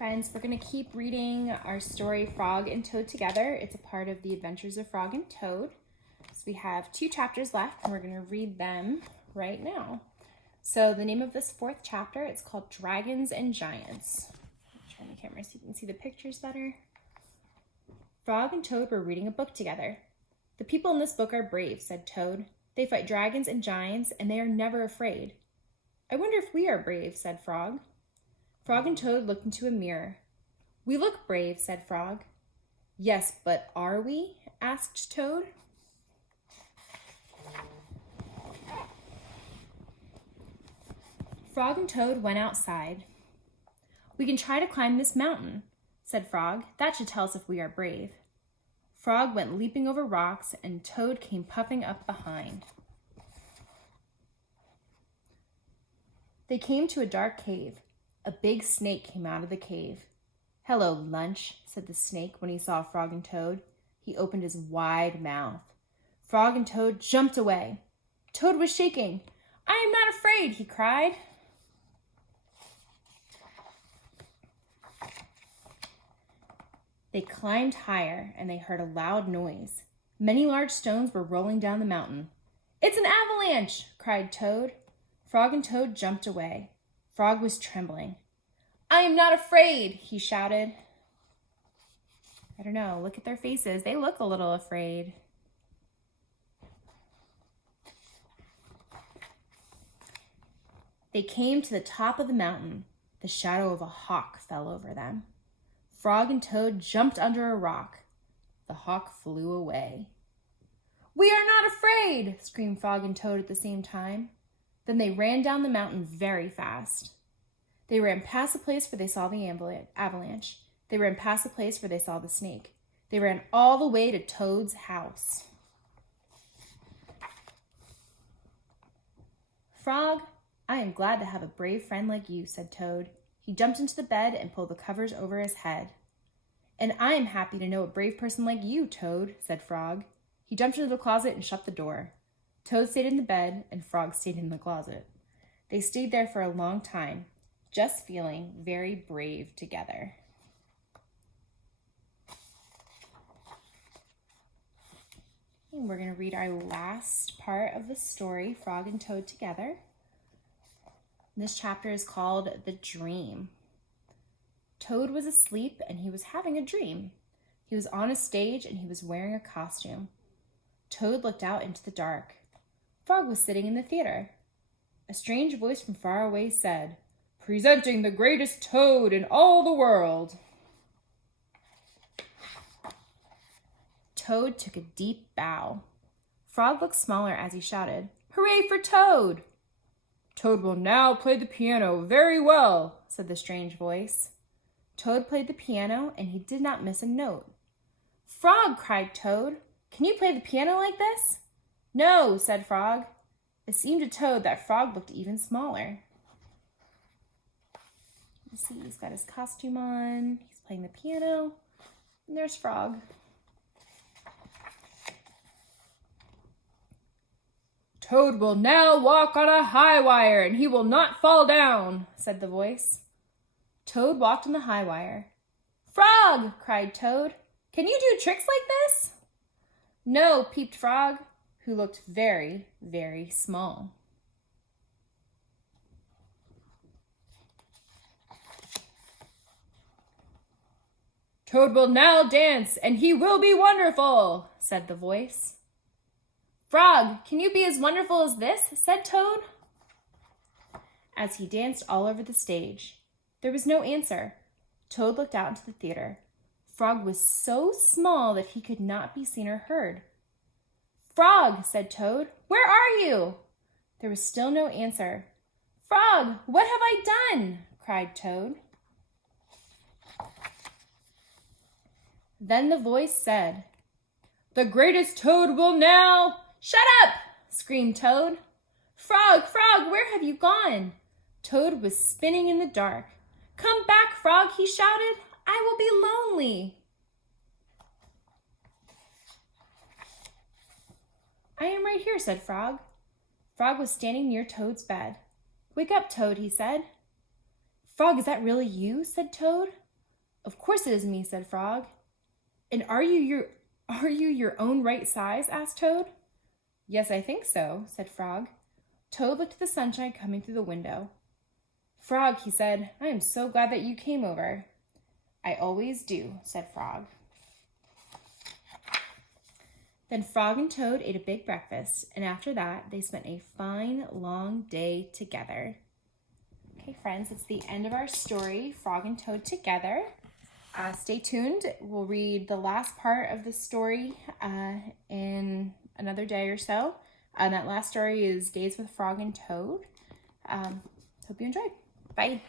Friends, we're going to keep reading our story Frog and Toad together. It's a part of the Adventures of Frog and Toad. So we have 2 chapters left and we're going to read them right now. So the name of this 4th chapter, it's called Dragons and Giants. I'll turn the camera so you can see the pictures better. Frog and Toad were reading a book together. "The people in this book are brave," said Toad. "They fight dragons and giants and they are never afraid." "I wonder if we are brave," said Frog. Frog and Toad looked into a mirror. "We look brave," said Frog. "Yes, but are we?" asked Toad. Frog and Toad went outside. "We can try to climb this mountain," said Frog. "That should tell us if we are brave." Frog went leaping over rocks, and Toad came puffing up behind. They came to a dark cave. A big snake came out of the cave. "Hello, lunch," said the snake when he saw Frog and Toad. He opened his wide mouth. Frog and Toad jumped away. Toad was shaking. "I am not afraid," he cried. They climbed higher, and they heard a loud noise. Many large stones were rolling down the mountain. "It's an avalanche!" cried Toad. Frog and Toad jumped away. Frog was trembling. "I am not afraid," he shouted. I don't know, look at their faces. They look a little afraid. They came to the top of the mountain. The shadow of a hawk fell over them. Frog and Toad jumped under a rock. The hawk flew away. "We are not afraid!" screamed Frog and Toad at the same time. Then they ran down the mountain very fast. They ran past the place where they saw the avalanche. They ran past the place where they saw the snake. They ran all the way to Toad's house. "Frog, I am glad to have a brave friend like you," said Toad. He jumped into the bed and pulled the covers over his head. "And I am happy to know a brave person like you, Toad," said Frog. He jumped into the closet and shut the door. Toad stayed in the bed and Frog stayed in the closet. They stayed there for a long time, just feeling very brave together. And we're going to read our last part of the story, Frog and Toad together. This chapter is called The Dream. Toad was asleep and he was having a dream. He was on a stage and he was wearing a costume. Toad looked out into the dark. Frog was sitting in the theater. A strange voice from far away said, "Presenting the greatest toad in all the world." Toad took a deep bow. Frog looked smaller as he shouted, "Hooray for Toad!" "Toad will now play the piano very well," said the strange voice. Toad played the piano and he did not miss a note. "Frog," cried Toad, "can you play the piano like this?" "No," said Frog. It seemed to Toad that Frog looked even smaller. Let's see, he's got his costume on, he's playing the piano, and there's Frog. "Toad will now walk on a high wire and he will not fall down," said the voice. Toad walked on the high wire. "Frog," cried Toad, "can you do tricks like this?" "No," peeped Frog, who looked very, very small. "Toad will now dance and he will be wonderful," said the voice. "Frog, can you be as wonderful as this?" said Toad. As he danced all over the stage, there was no answer. Toad looked out into the theater. Frog was so small that he could not be seen or heard. "Frog," said Toad, "where are you?" There was still no answer. "Frog, what have I done?" cried Toad. Then the voice said, "The greatest Toad will now—" "Shut up!" screamed Toad. "Frog, Frog, where have you gone?" Toad was spinning in the dark. "Come back, Frog," he shouted. "I will be lonely." "I am right here," said Frog. Frog was standing near Toad's bed. "Wake up, Toad," he said. "Frog, is that really you?" said Toad. Of course it is me, said Frog. And are you your own right size? Asked Toad. Yes, I think so, said Frog. Toad looked at the sunshine coming through the window. Frog, he said, I am so glad that you came over. I always do, said Frog. Then Frog and Toad ate a big breakfast, and after that, they spent a fine, long day together. Okay, friends, it's the end of our story, Frog and Toad Together. Stay tuned. We'll read the last part of the story in another day or so. That last story is Days with Frog and Toad. Hope you enjoyed. Bye.